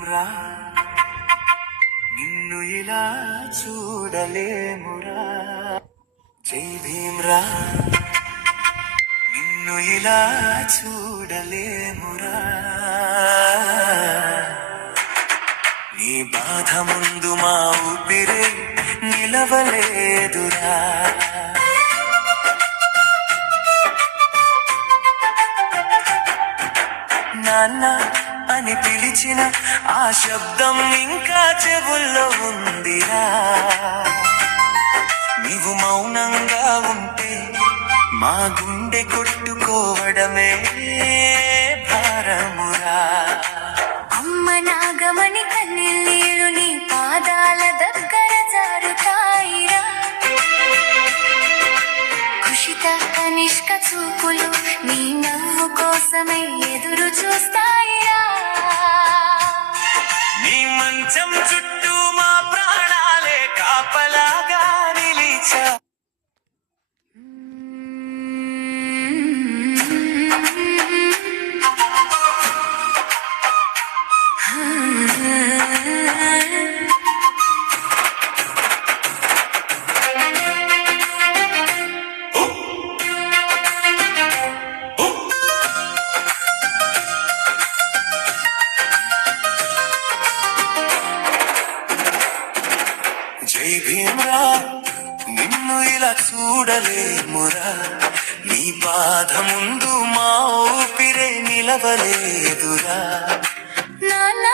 భీమ్రా నిన్ను ఇలా చూడలేమురా. జై భీమ్రా నిన్ను ఇలా చూడలేమురా. నీ బాధ ముందు మా ఊపిరే నిలవలేదురా. నాన్న అని పిలిచిన ఆ శబ్దం ఇంకా చెవుల్లో ఉందిరా. నీవు మౌనంగా ఉంటే మా గుండె కొట్టుకోవడమే భారమురా. అమ్మ నాగమణి కన్నీళ్ళు నీ పాదాల దగ్గర జారుతాయిరా. కుషిత కనిష్క చూపులు నీ నవ్వు కోసమై ఎదురు చూస్తాయిరా. నీ మంచం చుట్టూ మా ప్రాణాలే కాపలాగా నిలిచా. జై భీమ్రా నిన్ను ఇలా చూడలేమురా. నీ బాధ ముందు మా ఊపిరే నిలవలేదురా. నాన్న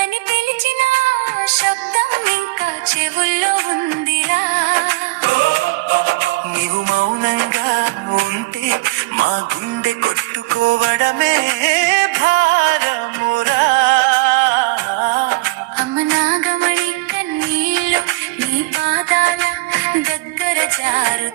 అని పిలిచిన శబ్దం ఇంకా చెవుల్లో ఉందిరా. నీవు మౌనంగా ఉంటే మా గుండె కొట్టుకోవడమే భారమురా. అమ్మ నాగమణి కన్నీళ్ళు నీ పాదాల దగ్గర జారు